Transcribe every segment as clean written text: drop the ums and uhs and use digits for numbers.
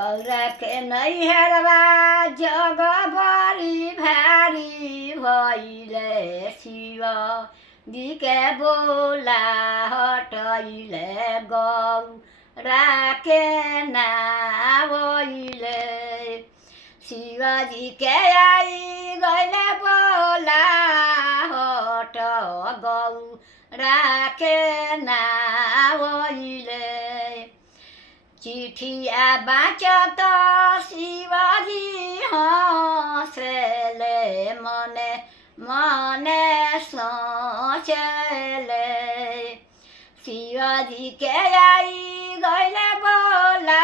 औरके नैहरवा जगबरी भारी भइले शिव दिके बोला हटैले गौराके नावैले शिवजी के आई गैले बोला हट गौराके नावैले चिठिया बाँचत शिवजी हँसेले मने मने सोचेले शिवजी के आई गैले बोला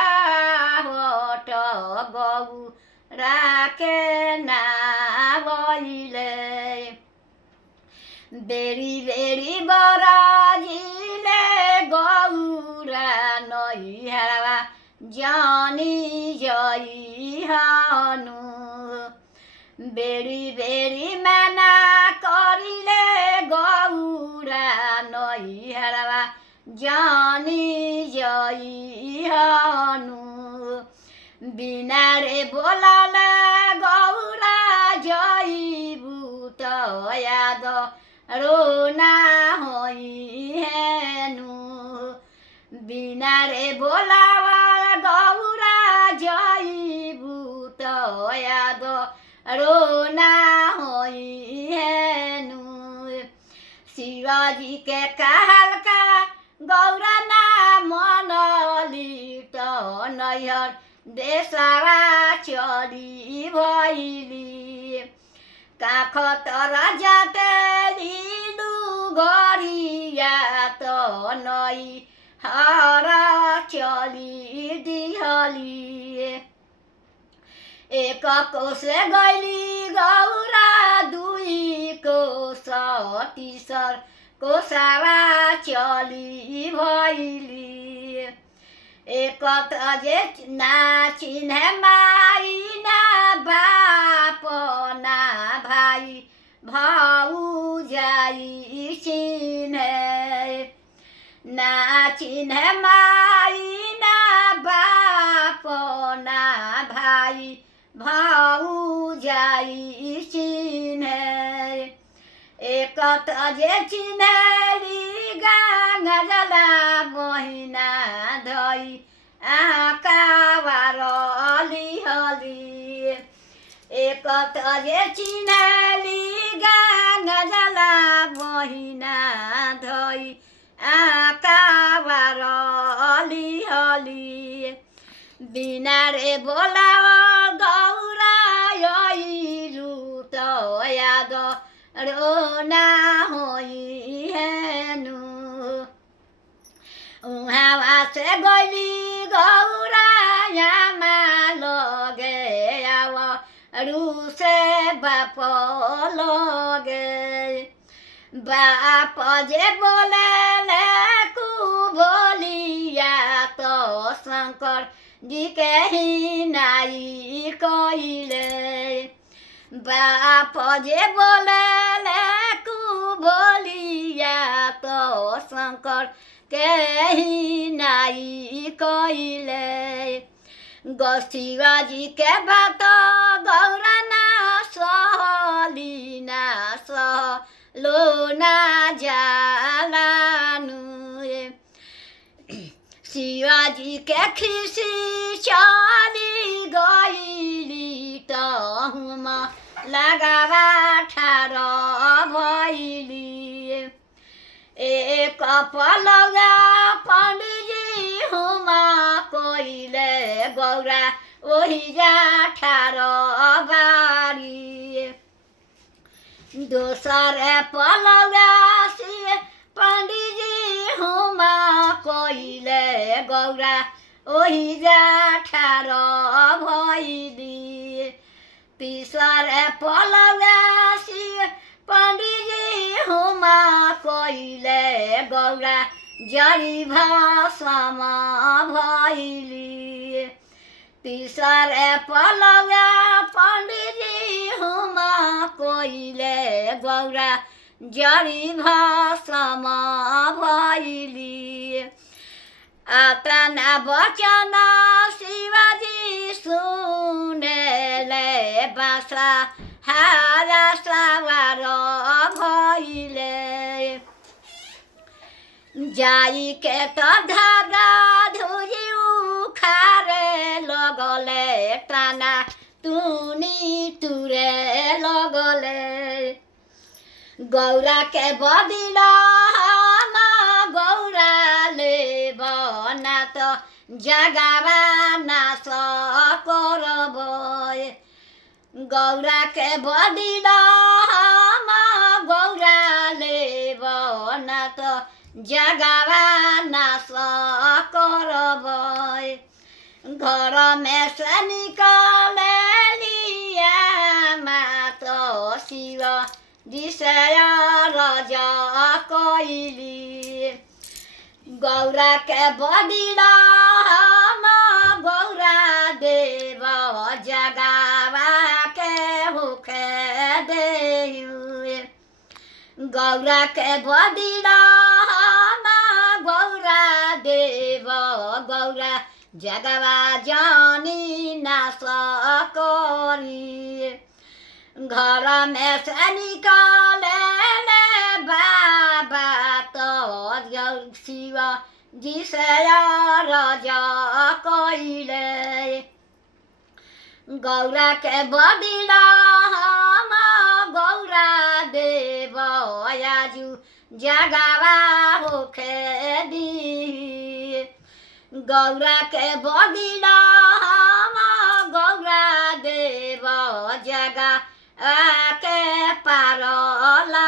हट गौराके नावैले बेरी बेरी बराजिले गौरा नैहरवा जानी जइहानु बेरी बेरी माना करिले गौरा नैहरवा जानी जइहानु बिना रे बोलाले गौरा जइबु त याद रोना होई हेनु बिना रे बोलावा गौरा जइबु त याद रोना होई हेनु शिवजी के कहलका गौरा ना मनली त नैहर देशवा चली भइली काख तर जाते लिडु गरिया त नै हर चली दिहली एक कोसे गैली गौरा दुई कोस तीसर कोसावा चली भइली एक त जे नाचिन्हे माई ना बाप ना भाइ भाउजाइ चिन्हे नाचिन्हे माई ना बाप ना भाइ भाउजाइ चिन्हे एक त जे चिन्हेली गाँगा जला महिना धइ आकावार लिहली एक त जे चिन्हेली गाँगा जला महिना धइ आकावार लिहली बिना रे बोलाव गौरा अइलु त याद रोना होई हेनु उहाँ से गइली गौरा यामा लगे आव रुसे बाप लगे बाप जे बोले कु बोलिया त शंकर जी के हिनाई कइले बाप जे बोले कु बोलिया त शंकर के हिनाई कइले शिवजी के बात गौरा ना सहली ना सहलो ना जालानु शिवजी के खिसी चली गइली त हुमा लगावा ठार भइली एक पलगा पण्डितजी हुमा कोइले गौरा ओहि जा ठार बारी दोसर पलगा पण्डितजी हुमा कोइले गौरा ओहि जा ठार भइली तीसर पलगा पण्डितजी हुमा कोइले गौरा जरी भाषम भइली तीसर पलगा पण्डितजी हुमा कोइले गौरा जरी भाषम भइली आतना वचन शिवजी बासा हारा सावार भइले जाई के त धागा धुरी उखारे लगले टाना तुनी तुरे लगले गौरा के बदिला गौराले बना त जगावा नास करब गौरा के बदिला गौराले बना त जगावा नास करब घर में से निकले लिया मात शिव दिशय रजा कैली गौरा के बदिला गौरा देव जगावा के होखे दे गौरा के बदिला गौरा देव गौरा जगवा जानी नास करी घर में से निकाले बाबा तो शिव जिसय रजा कैले गौरा के बदिला गौरा देव आजु जगावा होखे दी गौरा के बदिला गौरा देव जगा के पार ला